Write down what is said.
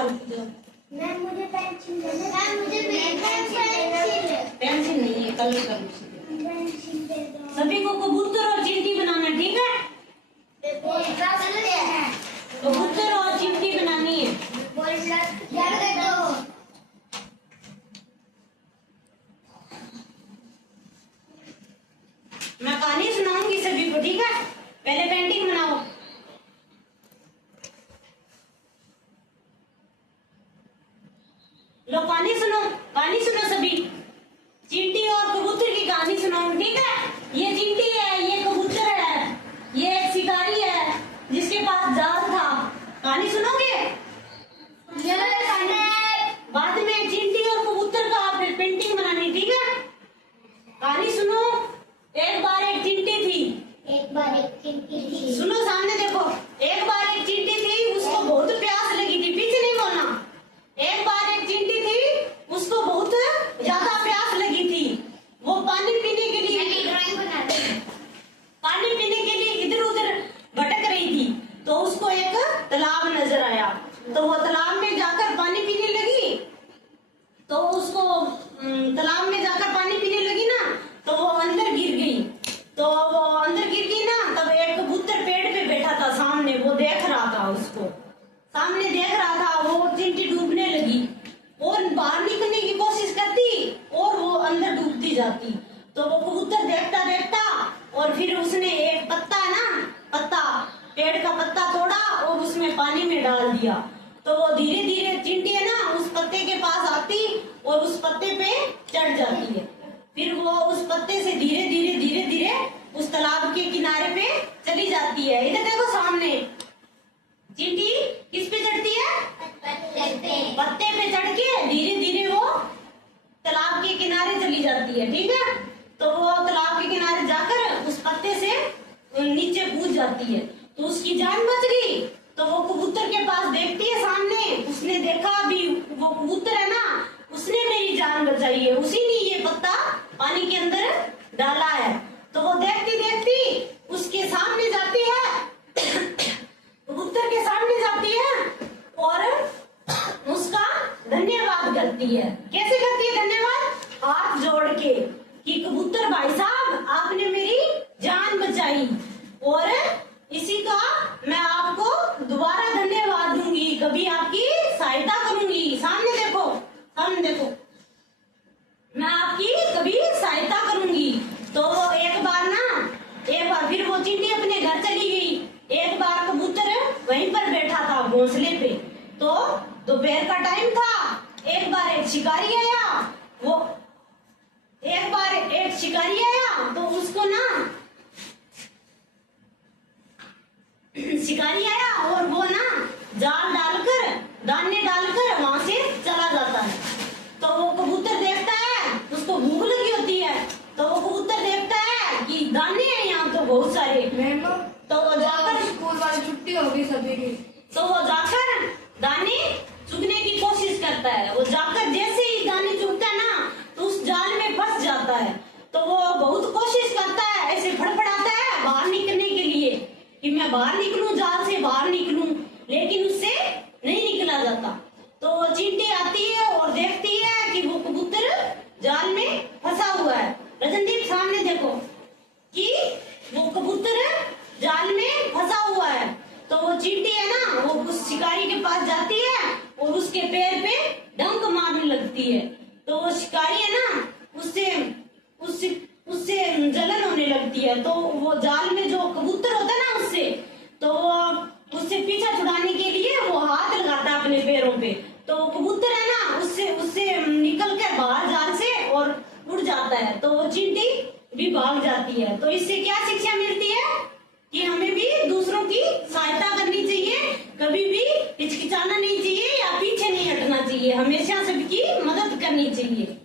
बार ma'am मुझे pencil देना। Ma'am मुझे पेंसिल नहीं है, कलर कर पेंसिल दे दो। सभी को कबूतर और चींटी बनाना, ठीक है? कबूतर और चींटी बनानी है। मैं कहानी सुनाऊंगी सभी को, ठीक है? पहले पेंटिंग बनाओ। लो कहानी सुनो सभी। चींटी और कबूतर की कहानी सुनाऊं, ठीक है? ये चींटी है, ये कबूतर है, ये एक शिकारी है जिसके पास जाल था। कहानी सुनोगे? बाद में चींटी और कबूतर का फिर पेंटिंग बनानी, ठीक है? कहानी सुनो। एक बार एक चींटी थी। सुनो, सामने देखो। एक बार एक चींटी थी, उसको बहुत प्यास लगी थी। पीछे नहीं बोलना। एक बार एक चींटी थी, उसको बहुत ज्यादा प्यास लगी थी। वो पानी पीने के लिए इधर उधर भटक रही थी। तो उसको एक तालाब नजर आया। तो वो तालाब में जाकर पानी पीने लगी। तो उसको तालाब में जाकर पानी पीने लगी ना, तो वो अंदर गिर गई। तब एक कबूतर पेड़ पे बैठा था सामने, वो देख रहा था उसको। वो चींटी डूबने लगी और बाहर निकलने की कोशिश करती और वो अंदर डूबती जाती। तो वो कबूतर देखता और फिर उसने एक पेड़ का पत्ता तोड़ा और उसमें पानी में डाल दिया। तो वो धीरे धीरे चींटी है ना, उस पत्ते के पास आती और उस पत्ते पे चढ़ जाती है। फिर वो उस पत्ते से धीरे धीरे उस तालाब के किनारे पे चली जाती है। इधर देखो सामने। चींटी किस पे चढ़ती है? पत्ते पे चढ़ के धीरे धीरे वो तालाब के किनारे चली जाती है, ठीक है? तो वो तालाब के किनारे जाकर उस पत्ते से नीचे कूद जाती है। तो उसकी जान बच गई। तो वो कबूतर के पास देखती है सामने। उसने देखा भी वो कबूतर है ना, उसने मेरी जान बचाई है, उसी ने ये पत्ता पानी के अंदर डाला है। तो वो देखती उसके सामने जाती है, कबूतर के सामने जाती है और उसका धन्यवाद करती है। कैसे करती है धन्यवाद? हाथ जोड़ के कि कबूतर भाई साहब, आपने मेरी जान बचाई और इसी का मैं आपको दोबारा धन्यवाद दूंगी, कभी आपकी सहायता करूंगी। सामने देखो, मैं आपकी कभी सहायता करूंगी। तो एक बार फिर वो चींटी अपने घर चली गई। एक बार कबूतर वहीं पर बैठा था घोंसले पे। तो दोपहर का टाइम था। एक बार एक शिकारी आया तो उसको ना और वो ना जाल डालकर दाने डालकर वहां से चला जाता है। तो वो कबूतर देखता है, उसको भूख लगी होती है। तो वो कबूतर देखता है कि दाने हैं यहाँ तो बहुत सारे। तो वो जाकर स्कूल वाली छुट्टी होगी सभी की। तो वो जाकर दाने चुगने की कोशिश करता है। वो जाकर जैसे ही दाने चुगता है ना, तो उस जाल में फंस जाता है। तो वो बहुत कोशिश करता है, ऐसे फड़फड़ाता है बाहर निकलने के लिए कि मैं बाहर निकलूं, जाल से बाहर निकलूं, लेकिन उससे नहीं निकला जाता। तो वो चींटी आती है और देखती है कि वो कबूतर जाल में फंसा हुआ है। रजनदीप सामने देखो कि वो कबूतर जाल में फंसा हुआ है। तो वो चींटी है ना, वो उस शिकारी के पास जाती है और उसके पैर पे डंक मारने लगती है। तो वो शिकारी है ना, उससे जलन होने लगती है। तो वो जाल में जो कबूतर होता है ना, उससे पीछा छुड़ाने के लिए वो हाथ लगाता है अपने पैरों पे। तो कबूतर है ना, उससे निकल कर बाहर जाल से और उड़ जाता है। तो वो चींटी भी भाग जाती है। तो इससे क्या शिक्षा मिलती है कि हमें भी दूसरों की सहायता करनी चाहिए, कभी भी हिचकिचाना नहीं चाहिए या पीछे नहीं हटना चाहिए, हमेशा सबकी मदद करनी चाहिए।